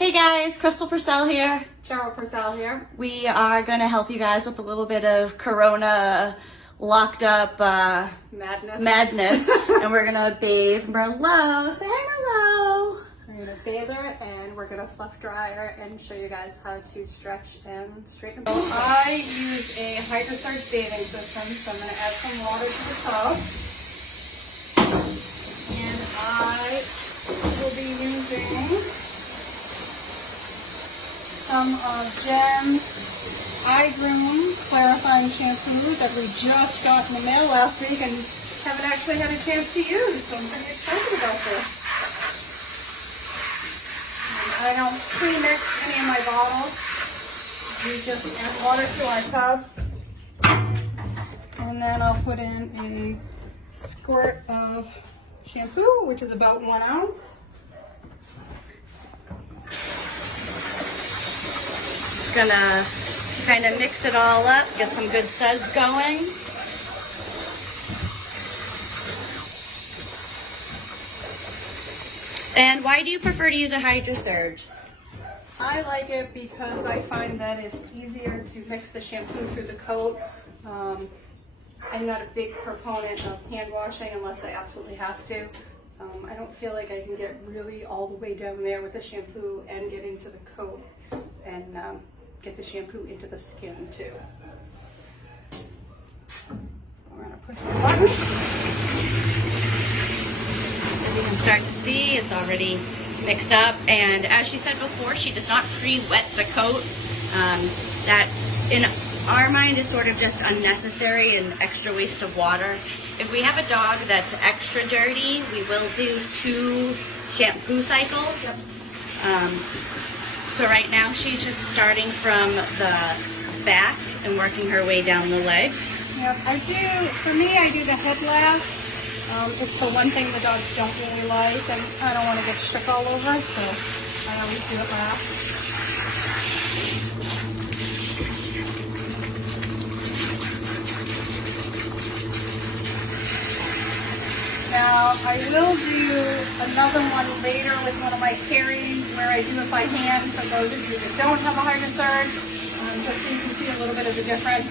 Hey guys, Crystal Purcell here. Cheryl Purcell here. We are going to help you guys with a little bit of Corona locked up madness. And we're going to bathe Merlot. Say hi, Merlot. We're going to bathe her and we're going to fluff dry her and show you guys how to stretch and straighten her. So I use a HydroSurge bathing system, so I'm going to add some water to the tub. And I will be using some of Jen's Eye Groom clarifying shampoo that we just got in the mail last week and haven't actually had a chance to use, so I'm pretty excited about this. And I don't pre-mix any of my bottles. We just add water to our tub. And then I'll put in a squirt of shampoo, which is about 1 ounce. Gonna kind of mix it all up, get some good suds going. And why do you prefer to use a HydroSurge? I like it because I find that it's easier to mix the shampoo through the coat. I'm not a big proponent of hand washing unless I absolutely have to. I don't feel like I can get really all the way down there with the shampoo and get into the coat and get the shampoo into the skin too. We're going to push the button. As you can start to see, it's already mixed up. And as she said before, she does not pre-wet the coat. That, in our mind, is sort of just unnecessary and extra waste of water. If we have a dog that's extra dirty, we will do 2 shampoo cycles. Yep. So right now she's just starting from the back and working her way down the legs. Yep, for me, I do the head last. It's the one thing the dogs don't really like, and I don't want to get shook all over, so I always do it last. Now, I will do another one later with one of my carries where I do it by hand for those of you that don't have a HydroSurge, just so you can see a little bit of the difference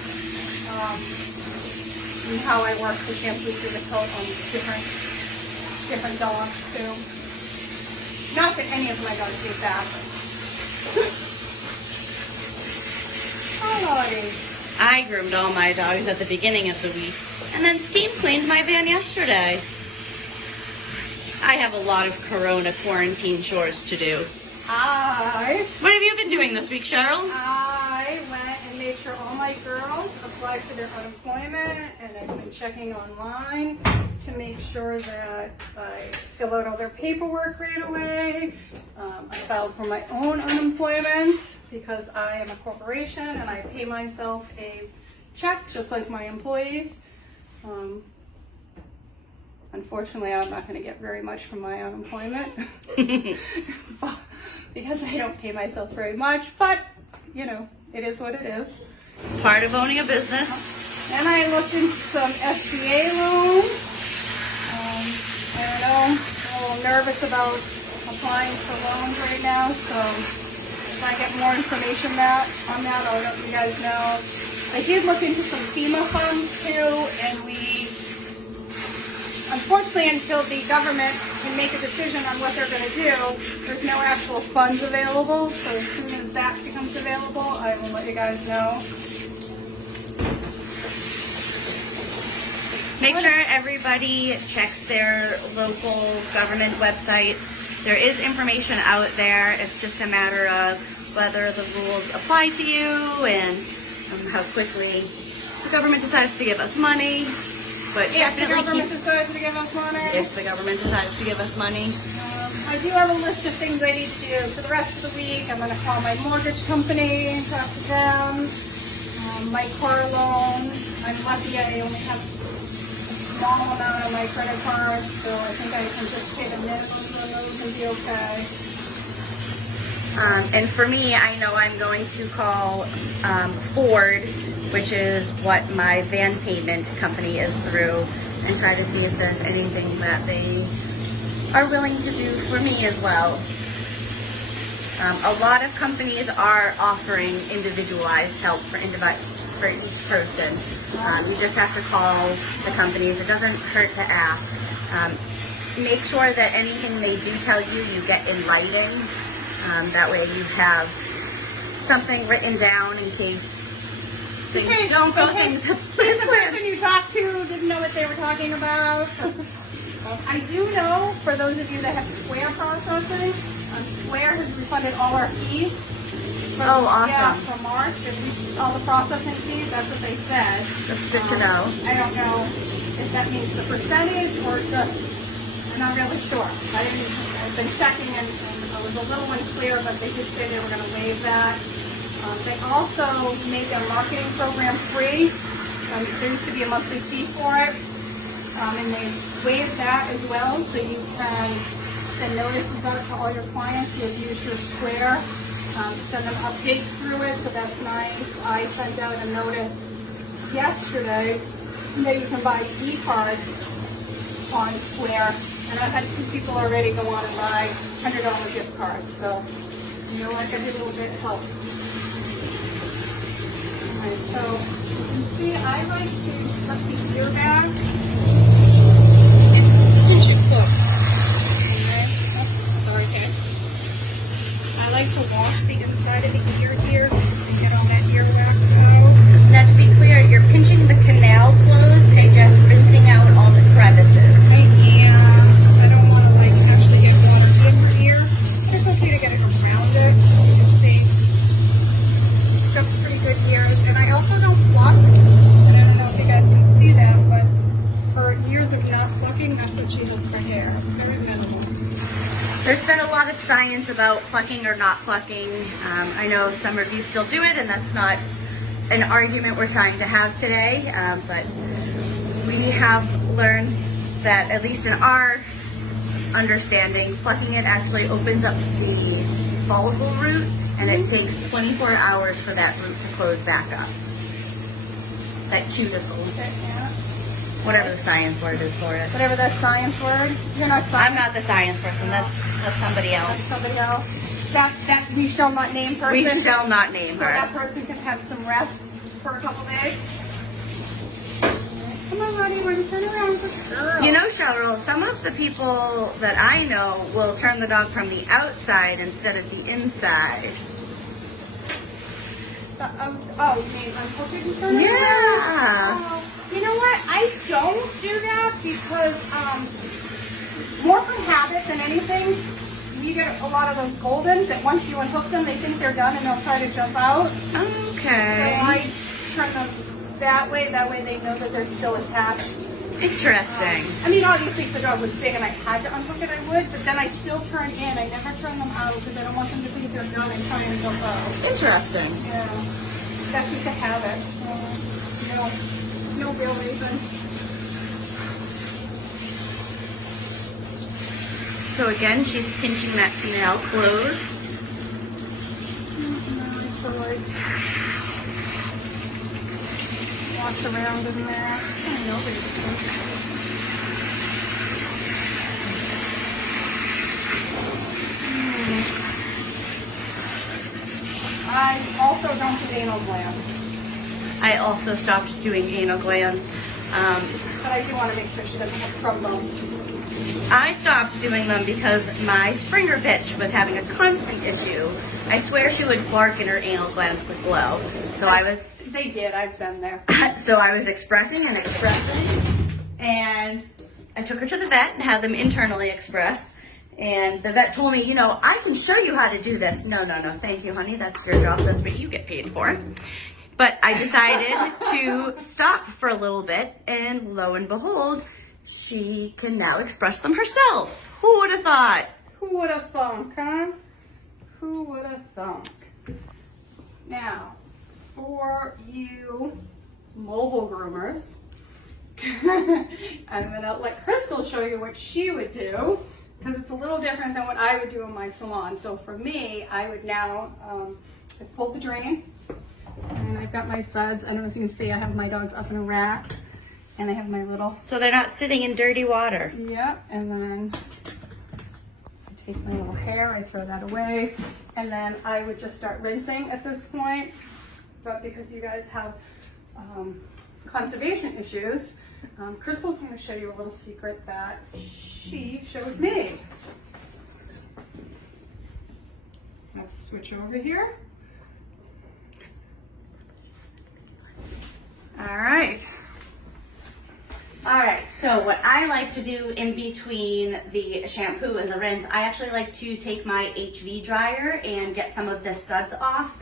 in how I work the shampoo through the coat on different dogs too. Not that any of my dogs do that. Hi. I groomed all my dogs at the beginning of the week and then steam cleaned my van yesterday. I have a lot of Corona quarantine chores to do. What have you been doing this week, Cheryl? I went and made sure all my girls applied for their unemployment, and I've been checking online to make sure that I fill out all their paperwork right away. I filed for my own unemployment because I am a corporation and I pay myself a check just like my employees. Unfortunately, I'm not going to get very much from my unemployment because I don't pay myself very much, but, you know, it is what it is. Part of owning a business. And I looked into some SBA loans. I don't know, I'm a little nervous about applying for loans right now, so if I get more information on that, I'll let you guys know. I did look into some FEMA funds too, and unfortunately, until the government can make a decision on what they're going to do, there's no actual funds available. So as soon as that becomes available, I will let you guys know. Make sure everybody checks their local government websites. There is information out there. It's just a matter of whether the rules apply to you and how quickly the government decides to give us money. But if the government decides to give us money. If the government decides to give us money. I do have a list of things I need to do for the rest of the week. I'm going to call my mortgage company, talk to them. My car loan, I'm lucky I only have a small amount on my credit card, so I think I can just pay the minimum on those and be okay. And for me, I know I'm going to call Ford, which is what my van payment company is through, and try to see if there's anything that they are willing to do for me as well. A lot of companies are offering individualized help for each person. You just have to call the companies. It doesn't hurt to ask. Make sure that anything they do tell you, you get in writing. That way you have something written down in case things don't go things. Because the person you talked to didn't know what they were talking about. I do know, for those of you that have Square processing, Square has refunded all our fees. Oh, awesome. Yeah, for March, all the processing fees, that's what they said. That's good to know. I don't know if that means the percentage or just, I'm not really sure. I've been checking and it was a little unclear, but they did say they were going to waive that. They also make a marketing program free. There used to be a monthly fee for it. And they waived that as well, so you can send notices out to all your clients who have used your Square. Send them updates through it, so that's nice. I sent out a notice yesterday that you can buy e-cards on Square, and I've had 2 people already go on and buy $100 gift cards, so you know what, every little bit helps. Alright, so you can see I like to put the ear back. I like to wash the inside of the ear here and get all that earwax out. Now to be clear, you're pinching the canal closed and just rinsing out all the crevices. I don't want to actually get water in her ear. But it's okay to get it around it. You can see it's got pretty good ears. And I also don't pluck. And I don't know if you guys can see that, but for years of not plucking, that's what she does for hair. Very minimal. There's been a lot of science about plucking or not plucking. I know some of you still do it, and that's not an argument we're trying to have today, but we have learned that, at least in our understanding, plucking it actually opens up the follicle root, and it takes 24 hours for that root to close back up. That cuticle. Okay, yeah. Whatever the science word is for it. Whatever that science word. You're not science. I'm not the science person. That's somebody else. That's somebody else. That we shall not name person. We shall not name So her. that person can have some rest for a couple days. Come on, honey, we're turn around with the girl. You know, Cheryl, some of the people that I know will turn the dog from the outside instead of the inside. Oh, you mean uncultured and turn Yeah. around? Oh. You know what? I don't do that because more from habit than anything. You get a lot of those Goldens that once you unhook them, they think they're done and they'll try to jump out. Okay. So I turn them that way. That way they know that they're still attached. Interesting. I mean, obviously if the dog was big and I had to unhook it, I would, but then I still turn in. I never turn them out because I don't want them to think they're done and trying to jump out. Interesting. Yeah. That's just a habit. No real reason. So again, she's pinching that canal closed. Wash around in there. I know, but I also don't do anal glands. I also stopped doing anal glands. But I do want to make sure she doesn't have trouble. I stopped doing them because my Springer bitch was having a constant issue. I swear she would bark and her anal glands would glow. So I was... They did. I've been there. So I was expressing, and I took her to the vet and had them internally expressed. And the vet told me, you know, I can show you how to do this. No, thank you, honey. That's your job. That's what you get paid for. But I decided to stop for a little bit, and lo and behold, she can now express them herself. Who would have thought? Who would have thunk, huh? Who would have thunk? Now, for you mobile groomers, I'm going to let Crystal show you what she would do, because it's a little different than what I would do in my salon. So for me, I would now, I've pulled the drain, and I've got my suds. I don't know if you can see, I have my dogs up in a rack, and I have my little... So they're not sitting in dirty water. Yep, and then I take my little hair, I throw that away, and then I would just start rinsing at this point. But because you guys have conservation issues, Crystal's going to show you a little secret that she showed me. Let's switch over here. All right. All right, so what I like to do in between the shampoo and the rinse, I actually like to take my HV dryer and get some of the suds off.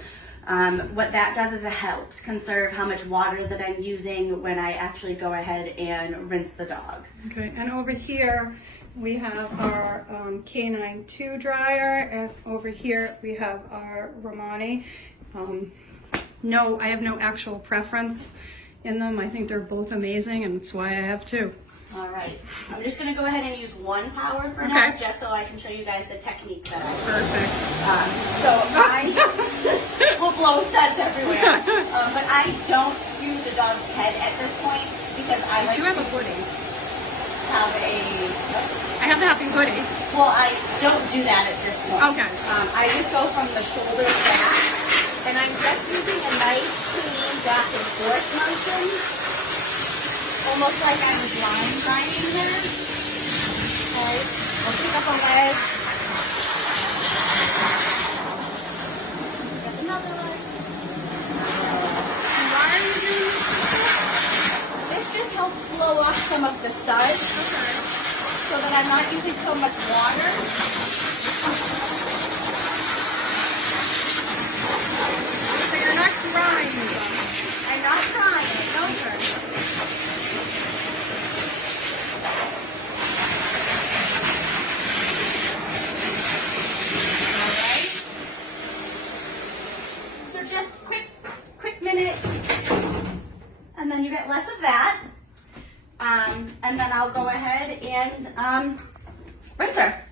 What that does is it helps conserve how much water that I'm using when I actually go ahead and rinse the dog. Okay, and over here we have our K9 2 dryer, and over here we have our Romani. No, I have no actual preference in them. I think they're both amazing, and that's why I have two. All right, I'm just gonna go ahead and use one power for now, just so I can show you guys the technique that I Perfect. So I will blow suds everywhere, but I don't do the dog's head at this point because I like You have to a hoodie. have a. I have the happy hoodie. Well, I don't do that at this point. Okay. I just go from the shoulders back, and I'm just using a nice clean back and forth motion, almost like I'm line grinding there. Okay. I'll pick up a leg. Get another leg. And why are you doing this? This just helps blow off some of the suds, so that I'm not using so much water. So you're not crying. I'm not trying. No, sir. Alright. So just quick minute. And then you get less of that. And then I'll go ahead and rinse her.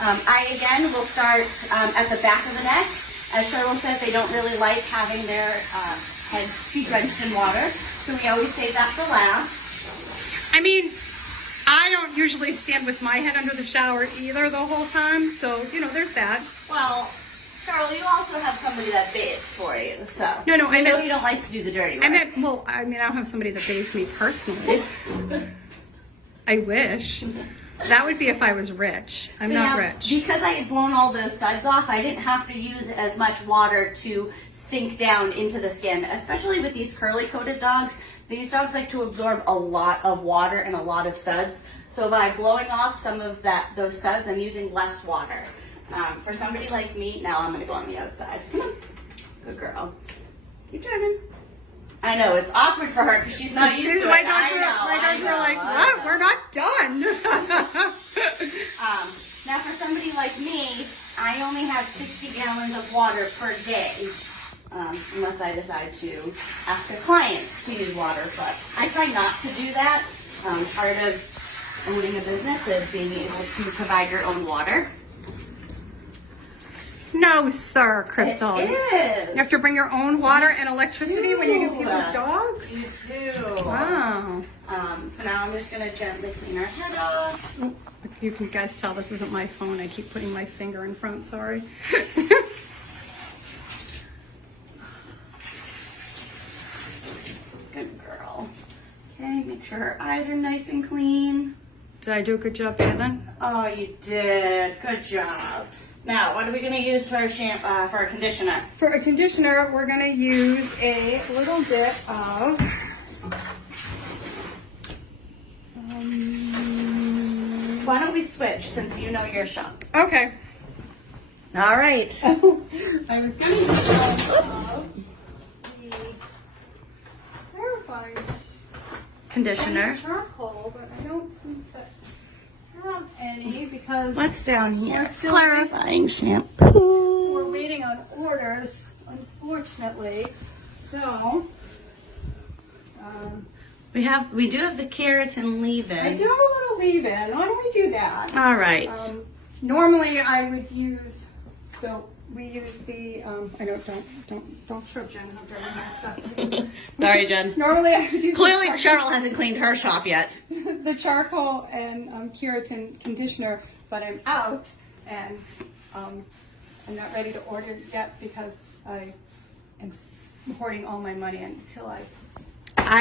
I again will start at the back of the neck. As Cheryl said, they don't really like having their heads be drenched in water, so we always save that for last. I mean, I don't usually stand with my head under the shower either the whole time, so, you know, there's that. Well, Cheryl, you also have somebody that bathes for you, so. No, I know meant, you don't like to do the dirty work. I don't have somebody that bathes me personally. I wish. That would be if I was rich. I'm not rich. Because I had blown all those suds off, I didn't have to use as much water to sink down into the skin, especially with these curly coated dogs. These dogs like to absorb a lot of water and a lot of suds. So by blowing off some of those suds, I'm using less water. For somebody like me, now I'm gonna go on the outside. Good girl. Keep turning. I know, it's awkward for her because she's not used to it. My dogs are like, what? We're not done. Now for somebody like me, I only have 60 gallons of water per day. Unless I decide to ask a client to use water, but I try not to do that. Part of owning a business is being able to provide your own water. No, sir, Crystal. It is. You have to bring your own water and electricity when you do people's dogs? You do. Wow. So now I'm just going to gently clean her head off. You can guys tell this isn't my phone. I keep putting my finger in front, sorry. Good girl. Okay, make sure her eyes are nice and clean. Did I do a good job there then? Oh, you did. Good job. Now, what are we going to use for our conditioner? For a conditioner, we're going to use a little bit of Why don't we switch since you know your shop? okay. All right. I was going to use the clarifying Conditioner. charcoal, but I don't seem to have any because What's down here? We're still Clarifying shampoo. we're waiting on orders, unfortunately. So, We do have the keratin leave-in. I do have a little leave-in. Why don't we do that? All right. Normally, I would use. So we use the. I know. Don't show Jen how dirty my stuff is. Sorry, Jen. Normally, I would use. Clearly, Cheryl hasn't cleaned her shop yet. the charcoal and keratin conditioner, but I'm out, and I'm not ready to order yet because I am hoarding all my money until I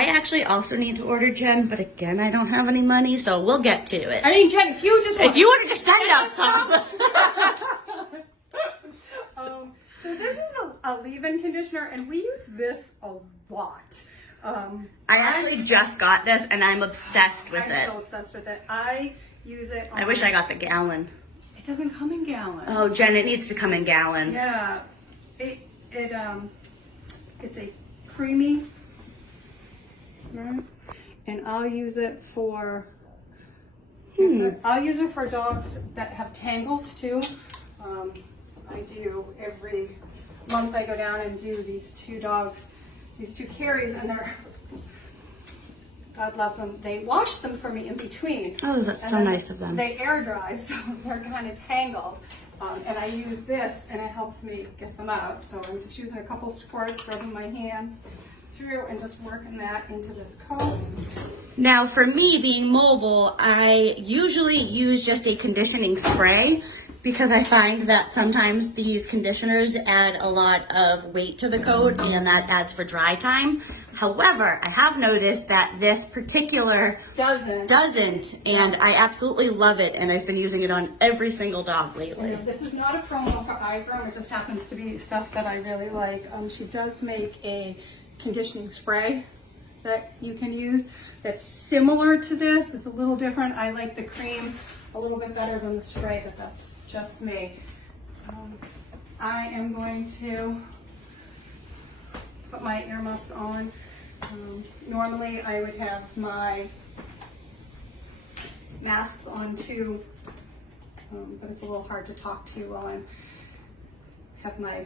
actually also need to order, Jen, but again, I don't have any money, so we'll get to it. I mean, Jen, if you want to just send us some. So this is a leave-in conditioner, and we use this a lot. I actually just got this, and I'm obsessed with it. I'm so obsessed with it. I use it. I wish I got the gallon. It doesn't come in gallons. Oh, Jen, it needs to come in gallons. Yeah, it's a creamy, right? And I'll use it for. I'll use it for dogs that have tangles too. I do every month. I go down and do these two dogs, these two carries, and they're, God love them, they wash them for me in between. Oh, that's so nice of them. They air dry, so they're kind of tangled. And I use this, and it helps me get them out. So I'm just using a couple squirts, rubbing my hands through, and just working that into this coat. Now, for me, being mobile, I usually use just a conditioning spray because I find that sometimes these conditioners add a lot of weight to the coat, and that adds for dry time. However, I have noticed that this particular doesn't, and I absolutely love it, and I've been using it on every single dog lately. This is not a promo for iGrow, it just happens to be stuff that I really like. She does make a conditioning spray that you can use that's similar to this. It's a little different. I like the cream a little bit better than the spray, but that's just me. I am going to put my earmuffs on. Normally I would have my masks on too, but it's a little hard to talk to while I have my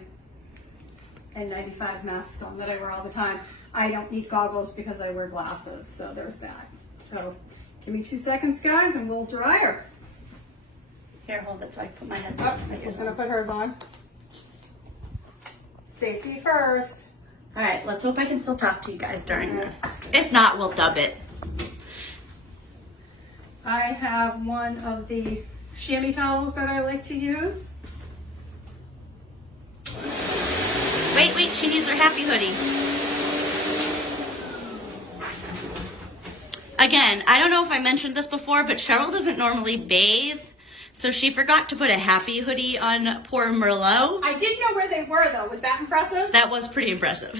N95 mask on that I wear all the time. I don't need goggles because I wear glasses, so there's that. So give me 2 seconds, guys, and we'll dry her. Here, hold it so I put my head Oh, up. I'm just gonna put hers on. Safety first. All right, let's hope I can still talk to you guys during this. If not, we'll dub it. I have one of the chamois towels that I like to use. Wait, she needs her happy hoodie. Again, I don't know if I mentioned this before, but Cheryl doesn't normally bathe, so she forgot to put a happy hoodie on poor Merlot. I didn't know where they were though. Was that impressive? That was pretty impressive.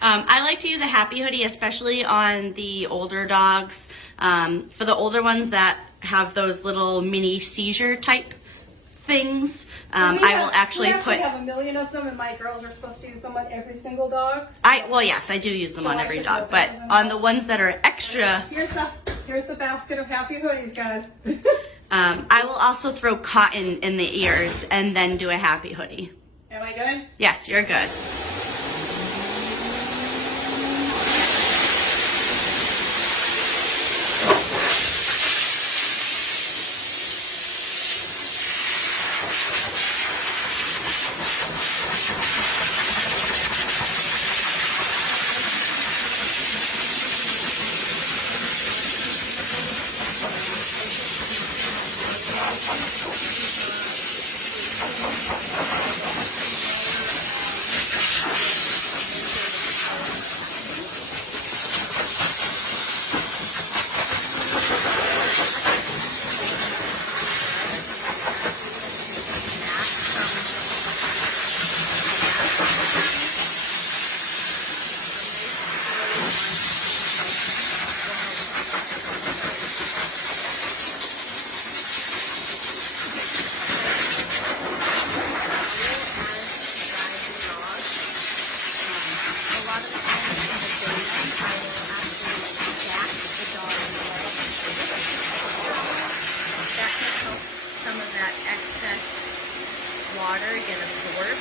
I like to use a happy hoodie, especially on the older dogs. For the older ones that have those little mini seizure type things, I will actually we have a million of them, and my girls are supposed to use them on every single dog. Well, yes, I do use them on every dog, but on the ones that are extra. Here's the basket of happy hoodies, guys. I will also throw cotton in the ears and then do a happy hoodie. Am I good? Yes, you're good. Water get absorbed.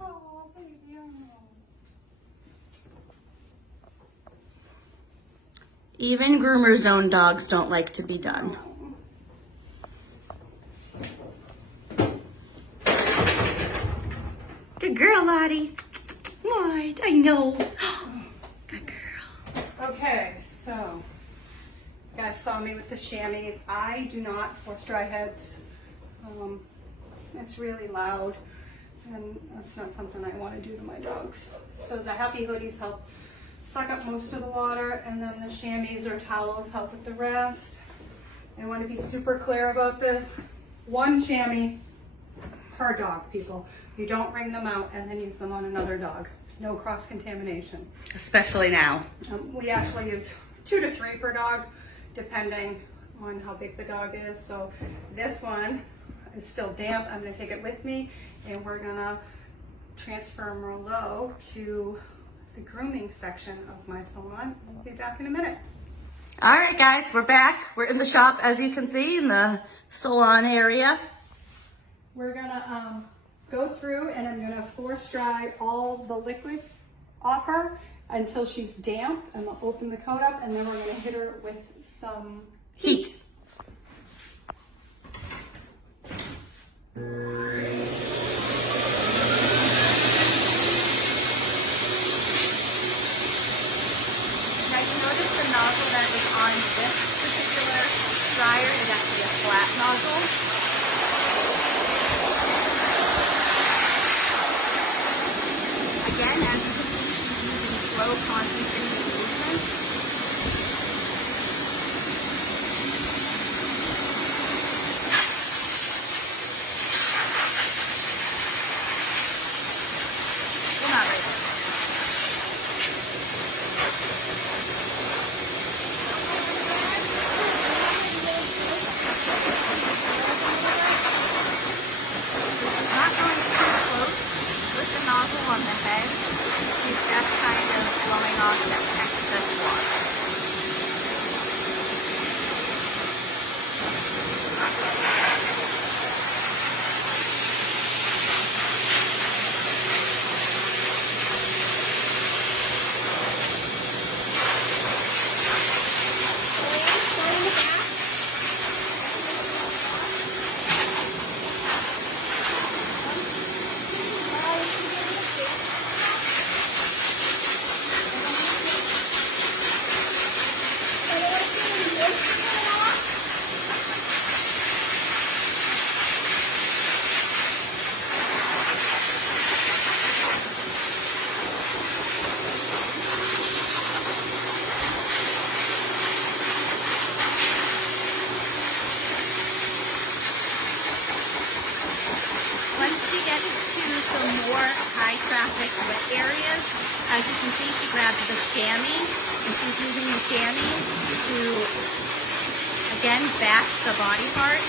Oh, baby, oh. Even groomer zone dogs don't like to be done. Good girl, Lottie. What? I know. Good girl. Okay, so you guys saw me with the chamois. I do not force dry heads. It's really loud, and that's not something I want to do to my dogs. So the happy hoodies help suck up most of the water, and then the chamois or towels help with the rest. I want to be super clear about this. 1 chamois per dog, people. You don't wring them out and then use them on another dog. There's no cross-contamination. Especially now. We actually use 2 to 3 per dog, depending on how big the dog is. So this one is still damp. I'm gonna take it with me, and we're gonna transfer Merlot to the grooming section of my salon. We'll be back in a minute. All right, guys, we're back. We're in the shop, as you can see, in the salon area. We're gonna go through, and I'm gonna force dry all the liquid off her until she's damp, and we'll open the coat up, and then we're gonna hit her with some Heat. Now you notice the nozzle that is on this particular dryer is actually a flat nozzle. Again, as you can see, she's using slow, concentrated movements. We're not ready. Not going too close with the nozzle on the head. She's just kind of blowing off that excess water. Once she gets to some more high traffic wet areas, as you can see, she grabs the chamois, and she's using the chamois to, again, bash the body part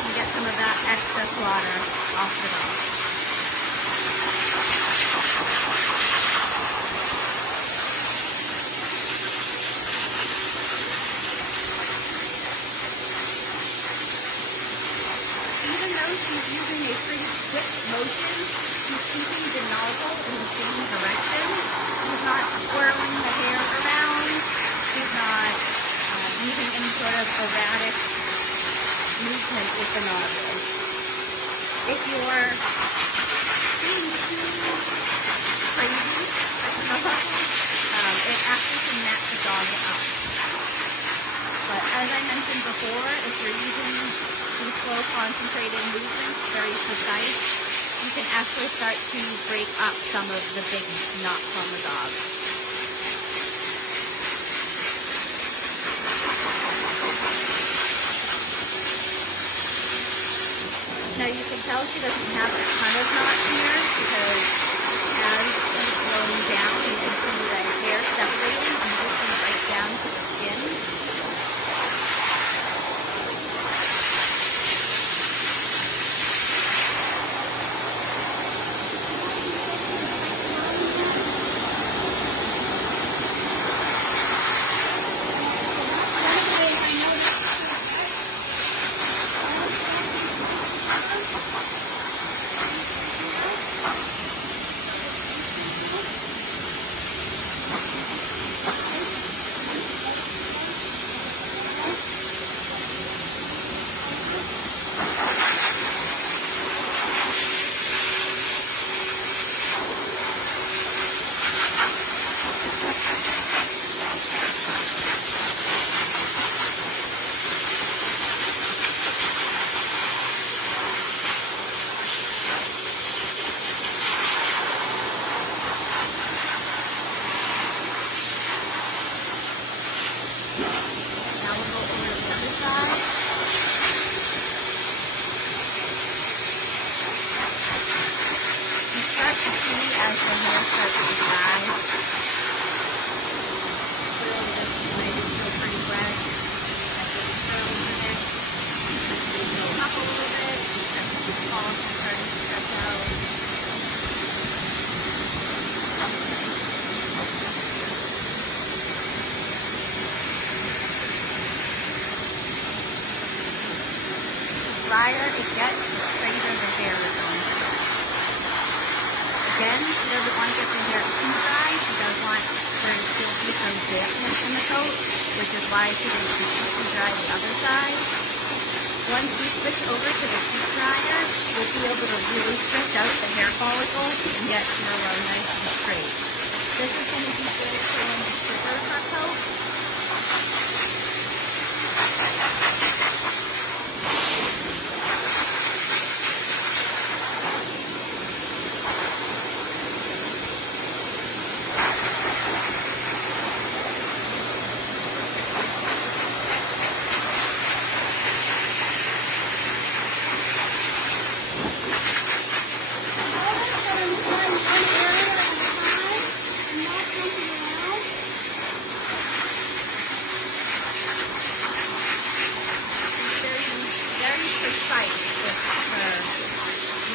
and get some of that excess water off the dog. Even though she's using a pretty quick motion, she's keeping the nozzle in the same direction. She's not swirling the hair around. She's not using any sort of erratic movement with the nozzle. If you're being too crazy with the nozzle, it actually can mess the dog up. But as I mentioned before, if you're using these slow, concentrated movements, very precise, you can actually start to break up some of the big knots on the dog. Now you can tell she doesn't have a ton of knots here because as she's blowing down, you can see the hair separating and moving right down to the skin. start to see as the hair starts to dry. Maybe feel pretty wet. Go up a little bit. The falls are starting to stretch out. The drier it gets, the straighter the hair is going to get. Again, she doesn't want to get the hair too dry. She does want there to still be some dampness in the coat, which is why she didn't completely dry the other side. Once we switch over to the heat dryer, we'll be able to really stretch out the hair follicles and get your row nice and straight. This is going to be good for when you scissor her coat.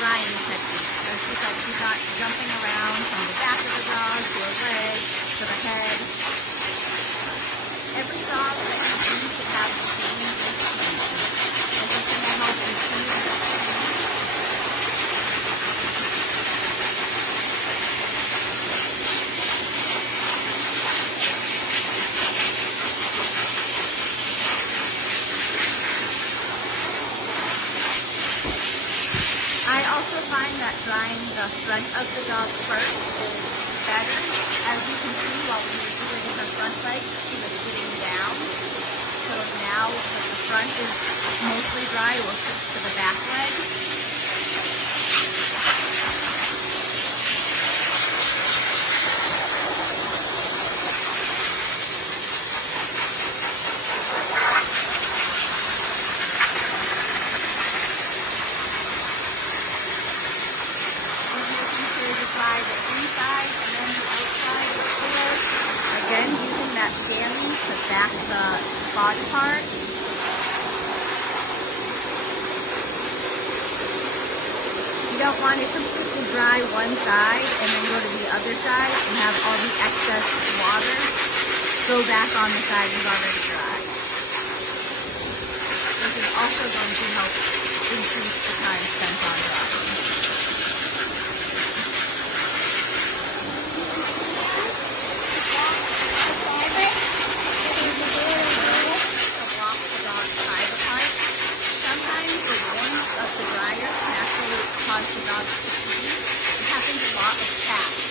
Drying technique. So she's not jumping around from the back of the dog to her leg to the head. Every dog that you do should have the same routine. This is going to help you see I also find that drying the front of the dog first is better. As you can see, while we were doing her front leg, she was sitting down. So now that the front is mostly dry, we'll switch to the back leg. Again, using that scaling to back the body part. You don't want to completely dry one side and then go to the other side and have all the excess water go back on the side you've already dried. This is also going to help increase the time spent on drying. Cause the dog to pee. It happens a lot with cats.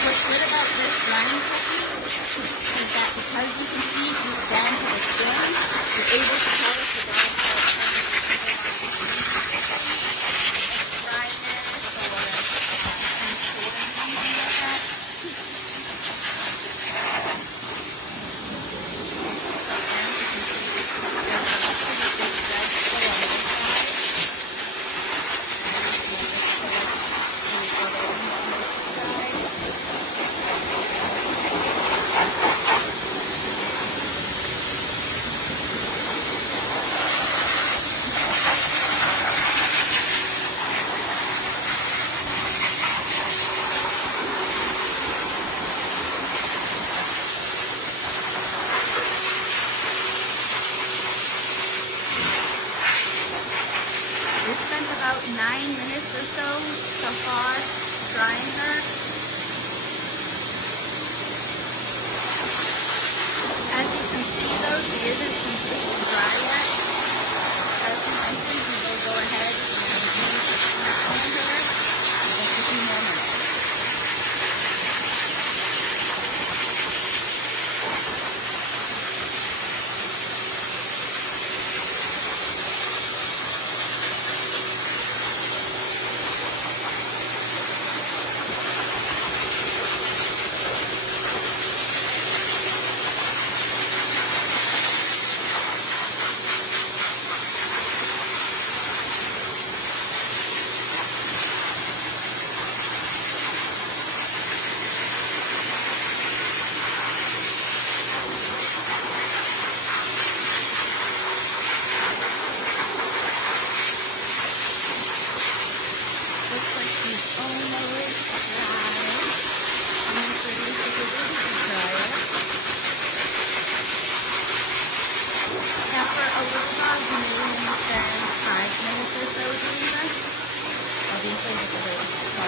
What's good about this drying technique is that because you can see deep down to the skin, you're able to tell if the dog has dryness or anything like that. About 9 minutes or so far drying her. As you can see though, she isn't completely dry yet. As you mentioned, we will go ahead and use the snap on her in just a few more minutes.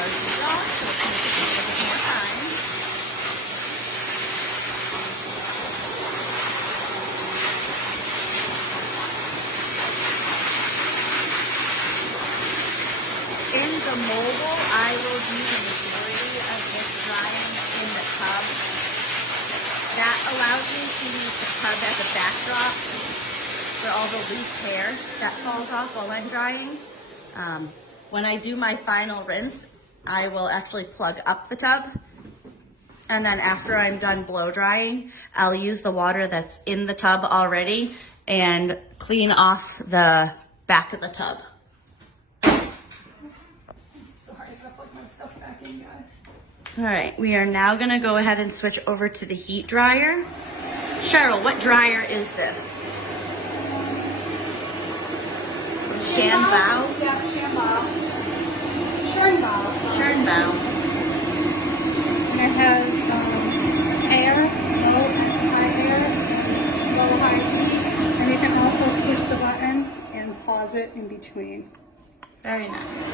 heat off, so it's going to take a little bit more time. In the mobile, I will do the majority of this drying in the tub. That allows me to use the tub as a backdrop for all the loose hair that falls off while I'm drying. When I do my final rinse, I will actually plug up the tub. And then after I'm done blow drying, I'll use the water that's in the tub already and clean off the back of the tub. All right, we are now gonna go ahead and switch over to the heat dryer. Cheryl, what dryer is this? Shanbao? Yeah, Shanbao. Shanbao. Shanbao. And it has air, low and high air, low high heat, and you can also push the button and pause it in between. Very nice.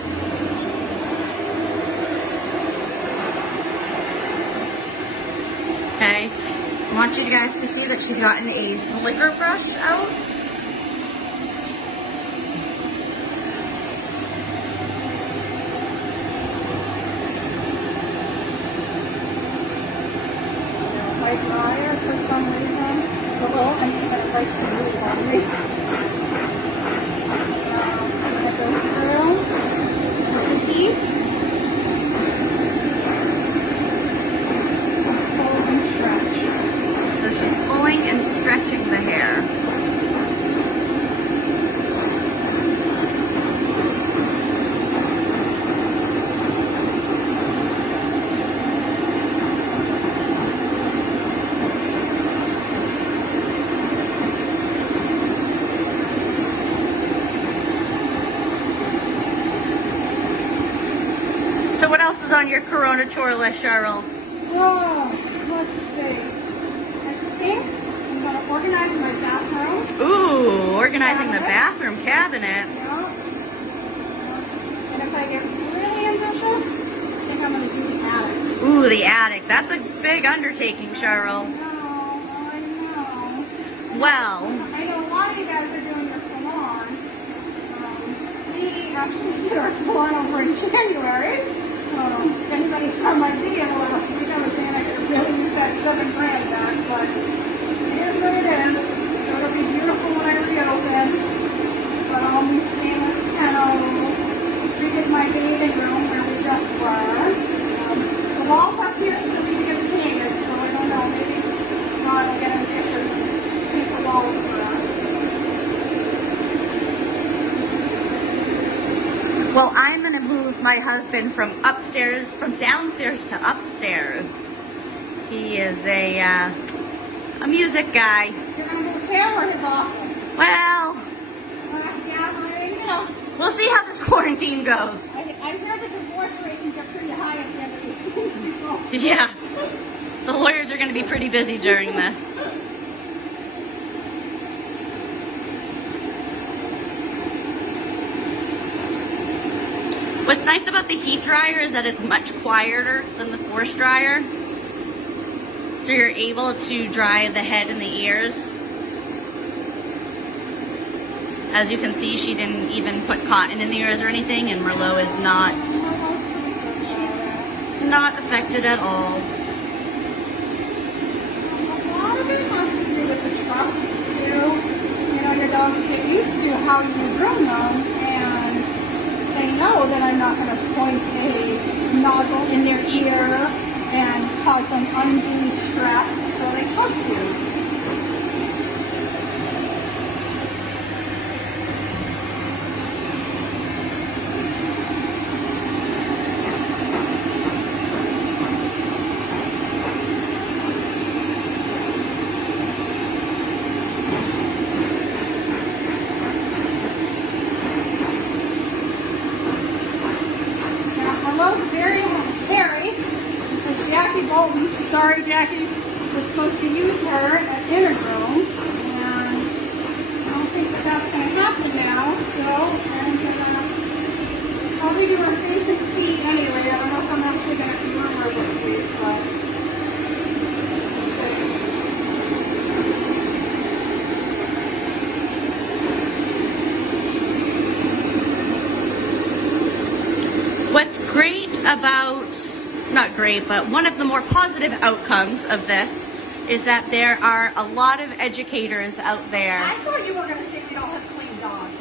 Okay, I want you guys to see that she's gotten a slicker brush out. My dryer, for some reason, is a little uneven. It likes to move on me. I'm going to go through the heat. So she's pulling and stretching the hair. So what else is on your Corona chore list, Cheryl? Oh, let's see. I think I'm going to organize my bathroom. Ooh, organizing the bathroom cabinets. Yeah. And if I get really ambitious, I think I'm going to do the attic. Ooh, the attic. That's a big undertaking, Cheryl. I know. Well, I know a lot of you guys are doing your salon. We actually did our salon over in January. If anybody saw my video last week, I was saying I could really use that $7,000 back, but it is what it is. So it'll be beautiful when I reopen. But all these stainless panels, redid my bathing room where we just were. The walls up here still need to get painted, so I don't know, maybe God will get ambitious and paint the walls for us. well, I'm gonna move my husband from downstairs to upstairs. He is a music guy. You're going to move him or his office? Well, Yeah, I mean, you know. we'll see how this quarantine goes. I heard the divorce rate can get pretty high at the end of these things, people. Yeah, the lawyers are gonna be pretty busy during this. What's nice about the heat dryer is that it's much quieter than the force dryer. So you're able to dry the head and the ears. As you can see, she didn't even put cotton in the ears or anything, and Merlot is not affected at all. A lot of it has to do with the trust, too. You know, your dogs get used to how you groom them, and they know that I'm not going to point a nozzle in their ear and cause them undue stress, so they trust you. Sorry, Jackie was supposed to use her at Integral, and I don't think that that's going to happen now, so I'm going to probably do her face and feet anyway. about, not great, but one of the more positive outcomes of this is that there are a lot of educators out there. I thought you were going to say we don't have clean dogs.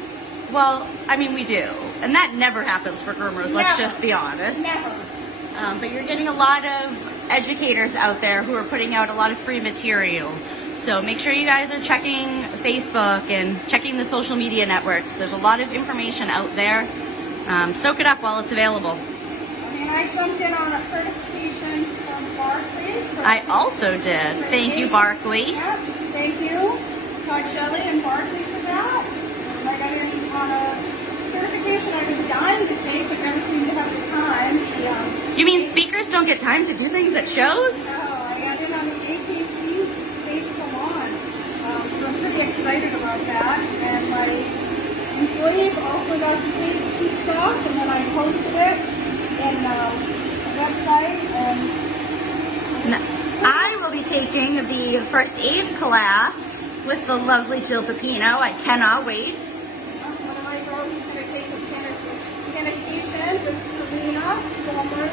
Well, I mean, we do. And that never happens for groomers, let's just be honest. Never. But you're getting a lot of educators out there who are putting out a lot of free material. So make sure you guys are checking Facebook and checking the social media networks. There's a lot of information out there. Soak it up while it's available. I mean, I jumped in on a certification from Barclays. I also did. Thank you, Barkley. Yep, thank you, Todd Shelley and Barclay for that. And I got in on a certification I've been dying to take, but never seem to have the time. You mean speakers don't get time to do things at shows? I got in on the AKC Safe Salon, so I'm pretty excited about that. And my employees also got to take some stuff, and then I posted it in the website. And I will be taking the first aid class with the lovely Jill Pepino. I cannot wait. one of my girls is going to take the sanitation with Karina Walmart.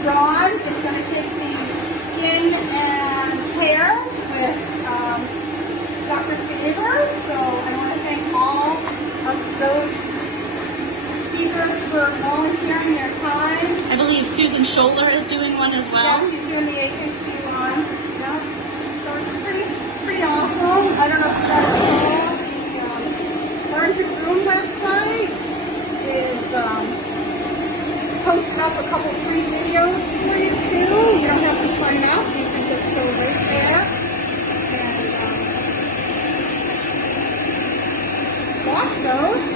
Ron is going to take the skin and hair with Dr. Favors. So I want to thank all of those speakers for volunteering their time. I believe Susan Scholler is doing one as well. Yeah, she's doing the AKC one. Yeah. So it's pretty awesome. I don't know if you guys saw the Learn to Groom website is posting up a couple free videos for you too. You don't have to sign up. You can just go right there and watch those.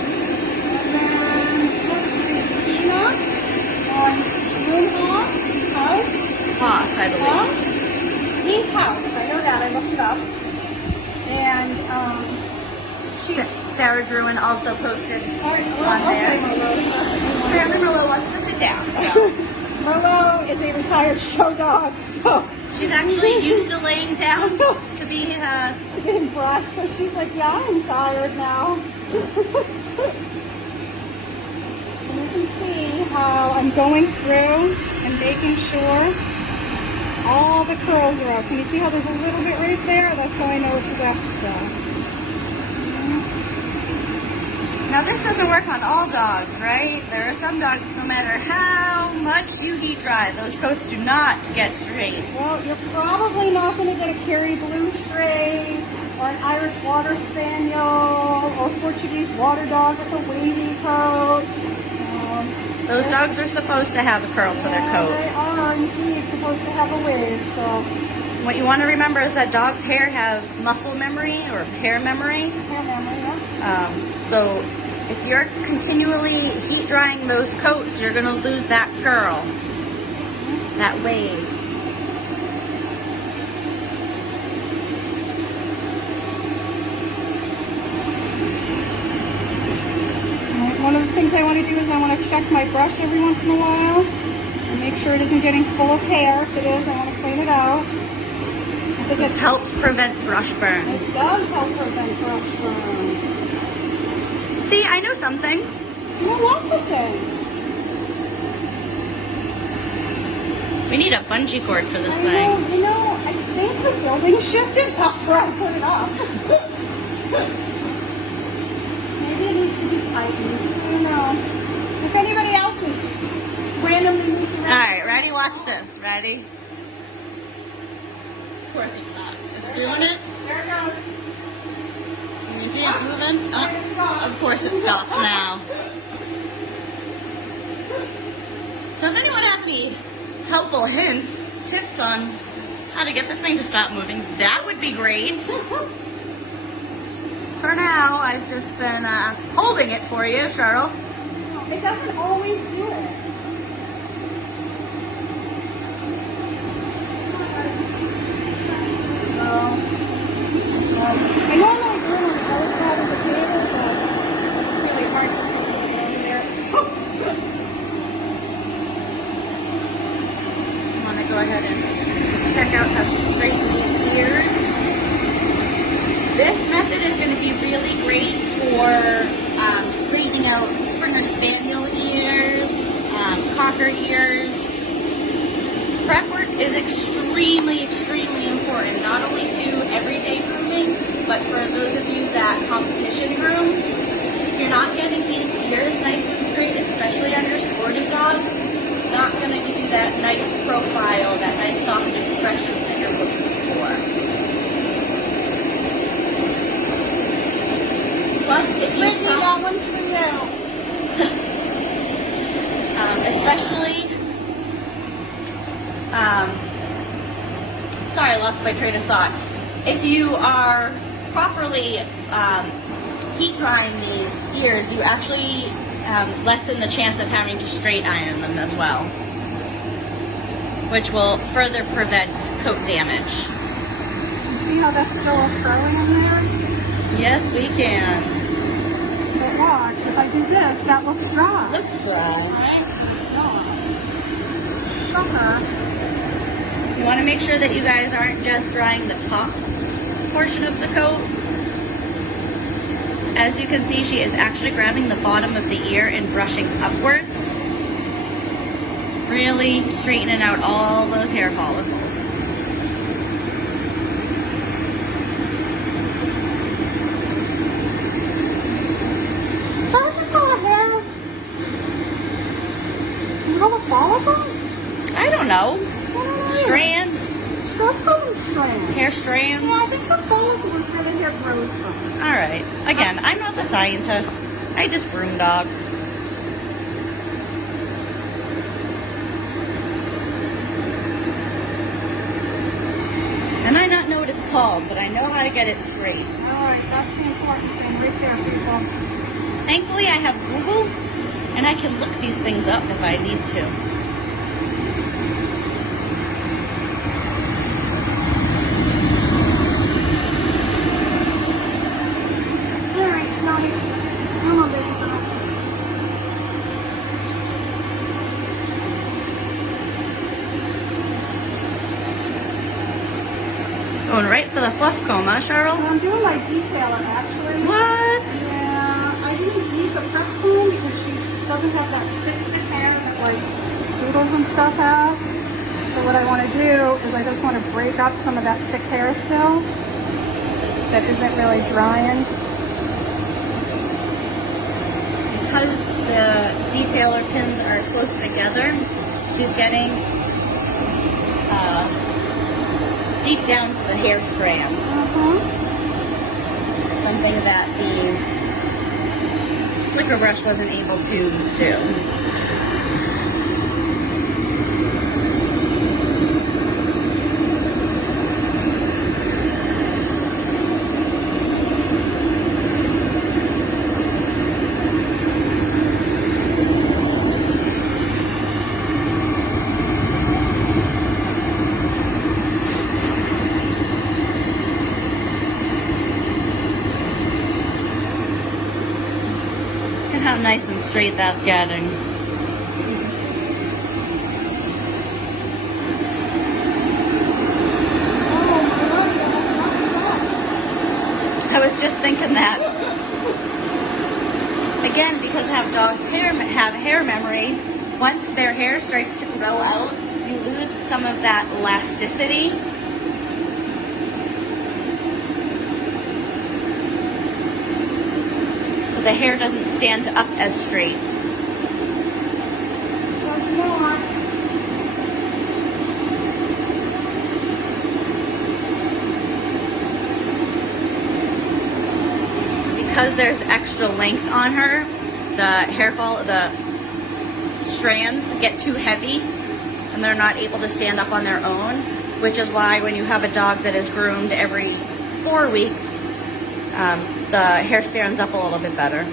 And then let's see, Tina on Room House. I believe. He's House. I know that. I looked it up. And Sarah Druin also posted on okay, there. Apparently Merlot wants to sit down. So. Merlot is a retired show dog, so She's actually used to laying down to be getting brushed. So she's like, "Yeah, I'm tired now." And you can see how I'm going through and making sure all the curls are out. Can you see how there's a little bit right there? That's how I know it's the best stuff. Now this doesn't work on all dogs, right? There are some dogs, no matter how much you heat dry, those coats do not get straight. Well, you're probably not going to get a Kerry Blue Stray or an Irish Water Spaniel or Portuguese Water Dog with a wavy coat. Those dogs are supposed to have a curl to their coat. They are indeed supposed to have a wave. So What you want to remember is that dogs' hair have muscle memory or hair memory. hair memory, yeah. So if you're continually heat drying those coats, you're going to lose that curl, that wave. One of the things I want to do is I want to check my brush every once in a while and make sure it isn't getting full of hair. If it is, I want to clean it out. I think It helps prevent brush burn. It does help prevent brush burn. See, I know some things. You know, lots of things. We need a bungee cord for this I thing. know, you know, I think the building shifted after I put it up. Maybe it needs to be tightened. I don't know. If anybody else is randomly moved around. Alright, ready? Watch this. Ready? Of course it's not. Is it doing it? There it goes. Can you see it moving? Of course it stopped now. So if anyone has any helpful hints, tips on how to get this thing to stop moving, that would be great. For now, I've just been holding it for you, Cheryl. It doesn't always do it. I normally do it on the other side of the table, but it's really hard for me to get over there. I want to go ahead and check out how to straighten these ears. This method is going to be really great for straightening out Springer Spaniel is extremely, extremely important, not only to everyday grooming, but for those of you that competition groom. If you're not getting these ears nice and straight, especially on your sporty dogs, it's not going to give you that nice profile, that nice soft expression that you're looking for. Plus, if you Whitney, that one's for you. Especially, sorry, I lost my train of thought. If you are properly heat drying these ears, you actually lessen the chance of having to straight iron them as well, which will further prevent coat damage. You see how that's still curling in there? Yes, we can. But watch, if I do this, that looks dry. Looks dry. Right? Sucker. You want to make sure that you guys aren't just drying the top portion of the coat. As you can see, she is actually grabbing the bottom of the ear and brushing upwards, really straightening out all those hair follicles. What does it call a hair? Is it called a follicle? I don't know. I don't know. Strands, Let's call them strands. hair strands. Yeah, I think the follicle is where the hair grows from. All right. Again, I'm not the scientist. I just groom dogs. I might not know what it's called, but I know how to get it straight. Alright, that's the important thing right there, people. Thankfully, I have Google, and I can look these things up if I need to. Alright, Snowy. Come on, baby girl. Going right for the fluff comb, huh, Cheryl? I'm doing my detailer, actually. What? Yeah, I didn't need the prep comb because she doesn't have that thick hair that, like, poodles and stuff have. So what I want to do is I just want to break up some of that thick hair still that isn't really drying. Because the detailer pins are close together, she's getting deep down to the hair strands. Something that the slicker brush wasn't able to do. Look how nice and straight that's getting. I was just thinking that. Again, because dogs have hair memory, once their hair starts to grow out, you lose some of that elasticity. The hair doesn't stand up as straight. Does not. Because there's extra length on her, the strands get too heavy and they're not able to stand up on their own, which is why when you have a dog that is groomed every 4 weeks, the hair stands up a little bit better.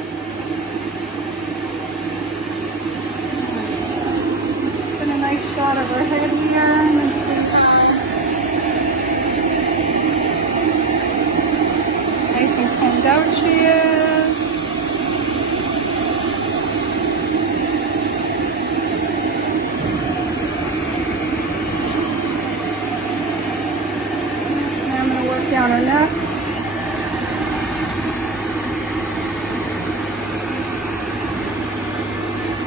Get a nice shot of her head here and then see how nice and combed out she is. Now I'm going to work down her neck.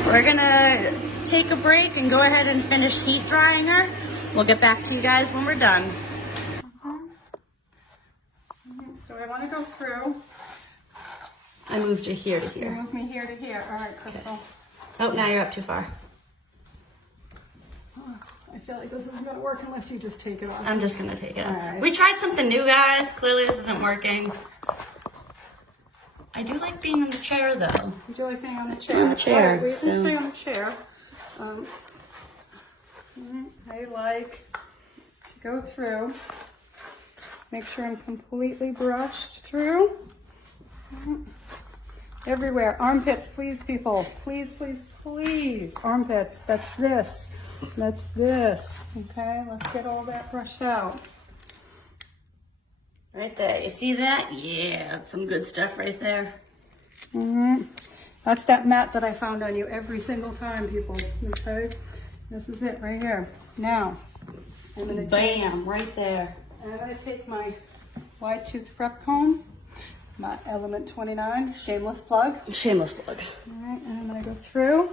We're gonna take a break and go ahead and finish heat drying her. We'll get back to you guys when we're done. So I want to go through. I moved you here to You here. move me here to here. All right, Crystal. Oh, now you're up too far. I feel like this isn't going to work unless you just take it off. I'm just gonna take it off. Alright. We tried something new, guys. Clearly this isn't working. I do like being in the chair though. You do like being on the chair? On the chair, All right, we can so- stay on the chair. I like to go through, make sure I'm completely brushed through. Everywhere. Armpits, please, people. Please, please, please. Armpits. That's this. That's this. Okay, let's get all that brushed out. Right there. You see that? Yeah, that's some good stuff right there. That's that mat that I found on you every single time, people. Okay, this is it right here. Now, I'm gonna Bam, right there. I'm gonna take my wide tooth prep comb, my Element 29 shameless plug. Shameless plug. All right, and I'm gonna go through.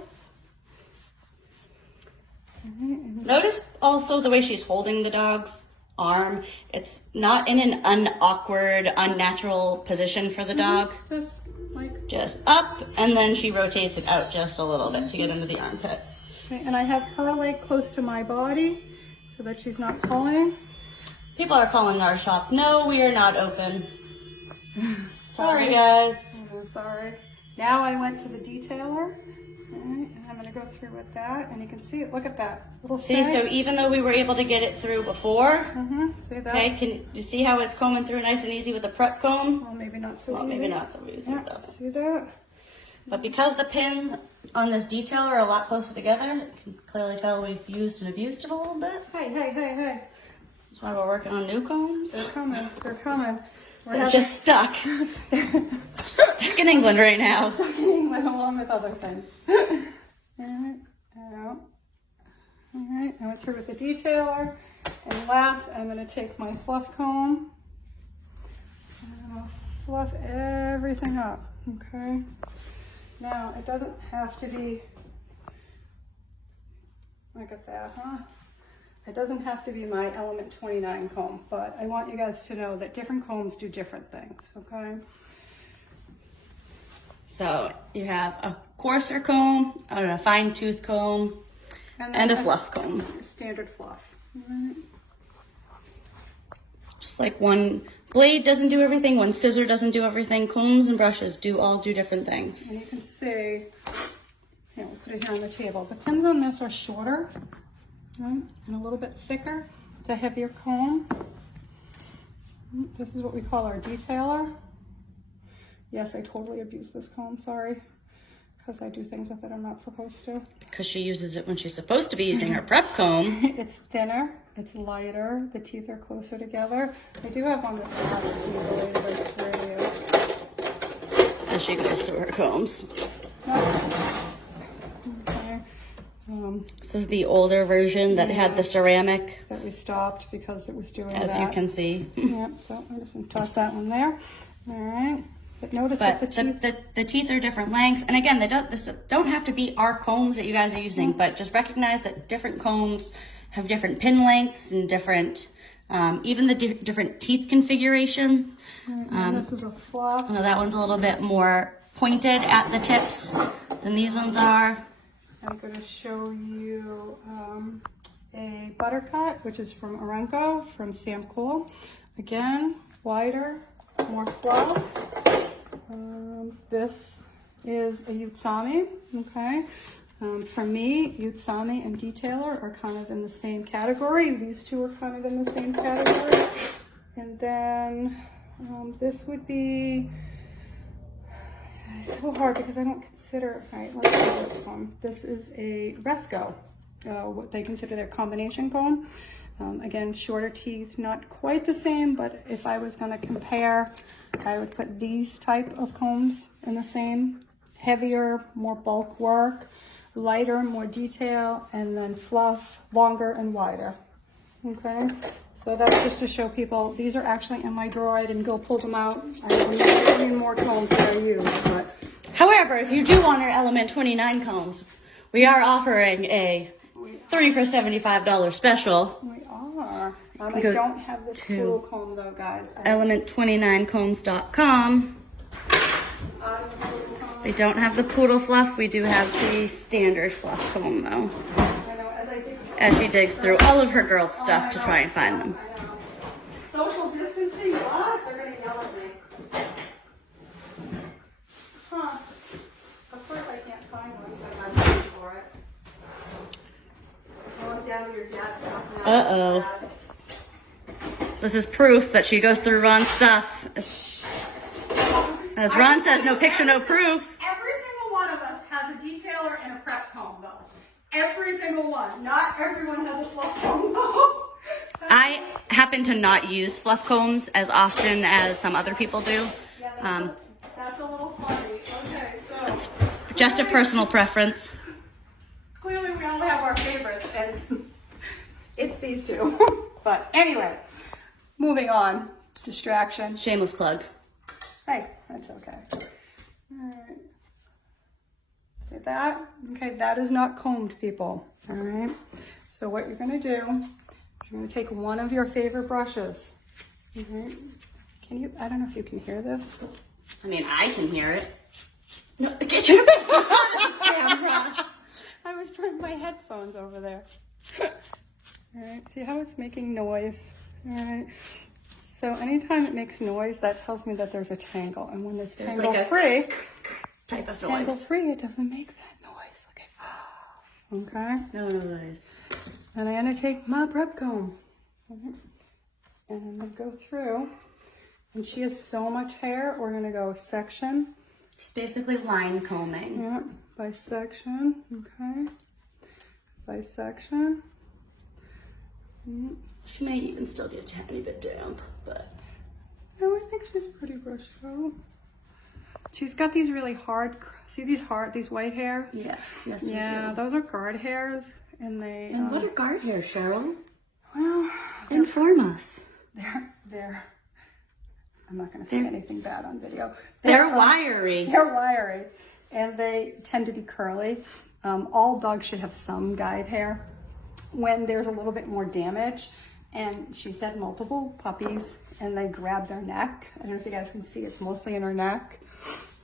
All right, and Notice also the way she's holding the dog's arm. It's not in an unawkward, unnatural position for the dog. just like, Just up, and then she rotates it out just a little bit to get into the armpit. okay, and I have her leg close to my body so that she's not pulling. People are calling our shop. No, we are not open. Sorry, guys. Oh, sorry. Now I went to the detailer. All right, and I'm gonna go through with that, and you can see it. Look at that little See, snag. so even though we were able to get it through before, See that? okay, can you see how it's combing through nice and easy with the prep comb? Well, maybe not so Well, easy. maybe not so easy Yeah, though. see that? But because the pins on this detail are a lot closer together, you can clearly tell we've used and abused it a little bit. Hey. That's why we're working on new combs. They're coming. They're coming. We're They're having- just stuck. Stuck in England right now. stuck in England along with other things. All right, out. All right, I went through with the detailer. And last, I'm going to take my fluff comb. And I'm going to fluff everything up, okay? Now, it doesn't have to be, look at that, huh? It doesn't have to be my Element 29 comb, but I want you guys to know that different combs do different things, okay? So you have a coarser comb, a fine tooth comb, and a fluff comb. Standard fluff. Right. Just like one blade doesn't do everything, one scissor doesn't do everything, combs and brushes all do different things. And you can see, here, we'll put it here on the table. The pins on this are shorter, right, and a little bit thicker. It's a heavier comb. This is what we call our detailer. Yes, I totally abuse this comb, sorry, because I do things with it I'm not supposed to. Because she uses it when she's supposed to be using her prep comb. It's thinner, it's lighter, the teeth are closer together. I do have one that's not as mutilated, but it's very As she goes through her combs. okay. This is the older version that had the ceramic, That we stopped because it was doing as that. you can see. Yep, so I'm just gonna toss that one there. All right, but notice that But the teeth, the teeth are different lengths. And again, this don't have to be our combs that you guys are using, but just recognize that different combs have different pin lengths and different, even the different teeth configuration. and this is a fluff. That one's a little bit more pointed at the tips than these ones are. I'm gonna show you a buttercut, which is from Arenco, from Sam Cole. Again, wider, more fluff. This is a Utsami, okay? For me, Utsami and Detailer are kind of in the same category. These two are kind of in the same category. And then this would be, it's so hard because I don't consider, all right, let's do this one. This is a Resco, what they consider their combination comb. Again, shorter teeth, not quite the same, but if I was gonna compare, I would put these type of combs in the same. Heavier, more bulk work, lighter, more detail, and then fluff, longer and wider. Okay, so that's just to show people, these are actually in my drawer. I didn't go pull them out. I have a million more combs that I use, but However, if you do want our Element 29 combs, we are offering a 3 for $75 special. We are. I Go don't have the to Poodle comb though, guys. Element29combs.com. We don't have the Poodle fluff. We do have the standard fluff comb though. I know, As she digs through all of her girls' stuff to try and find them. I know. Social distancing? What? They're gonna yell at me. Huh. Of course I can't find one because I'm looking for it. Going down to your dad's stuff now. Uh-oh. This is proof that she goes through Ron's stuff. As Ron says, no picture, no proof. Every single one of us has a detailer and a prep comb though. Every single one. Not everyone has a fluff comb though. I happen to not use fluff combs as often as some other people do. Yeah, that's a little funny. Okay, so Just a personal preference. clearly we all have our favorites, and it's these two. But anyway, moving on. Distraction. Shameless plug. Hey, that's okay. All right. Okay, that is not combed, people. All right. So what you're going to do is you're going to take one of your favorite brushes. All right. Can you? I don't know if you can hear this. I mean, I can hear it. No, get your camera. I was putting my headphones over there. All right. See how it's making noise. All right. So anytime it makes noise, that tells me that there's a tangle. And when it's tangle free, type of tangle noise. free, it doesn't make that noise. Okay. No noise. And I'm gonna take my prep comb. And I'm gonna go through. And she has so much hair, we're gonna go section. Just basically line combing. Yep. By section. Okay. By section. She may even still be a tiny bit damp, but No, I think she's pretty brushed out. She's got these really hard, see these white hairs? yes, we Yeah, do. those are guard hairs, and they. And what are guard hairs, Cheryl? Well, Inform us. they're. I'm not going to say anything bad on video. They're wiry. They're wiry, and they tend to be curly. All dogs should have some guide hair. When there's a little bit more damage, and she's had multiple puppies, and they grab their neck. I don't know if you guys can see, it's mostly in her neck.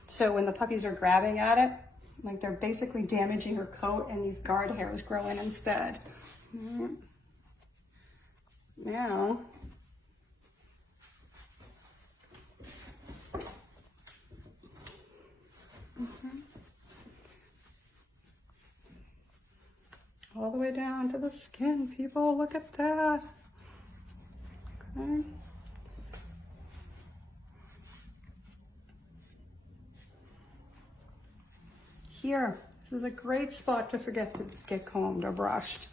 So when the puppies are grabbing at it, like they're basically damaging her coat, and these guard hairs grow in instead. Now, all the way down to the skin, people. Look at that. Okay. Here, this is a great spot to forget to get combed or brushed.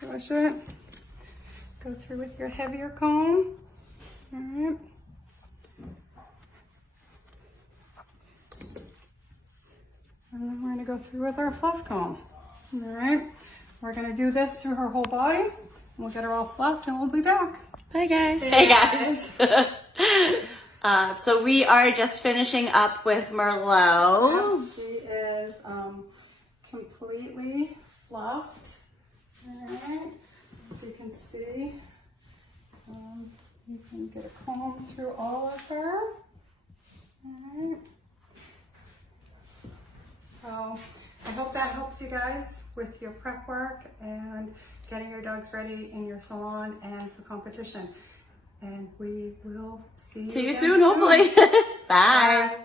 Brush it. Go through with your heavier comb. All right. And then we're going to go through with our fluff comb. All right. We're going to do this through her whole body. We'll get her all fluffed and we'll be back. Bye, guys. Hey, guys. So we are just finishing up with Merlot. She is completely fluffed. All right. As you can see, you can get a comb through all of her. All right. So I hope that helps you guys with your prep work and getting your dogs ready in your salon and for competition. And we will see you See you again soon, hopefully. Bye. Bye.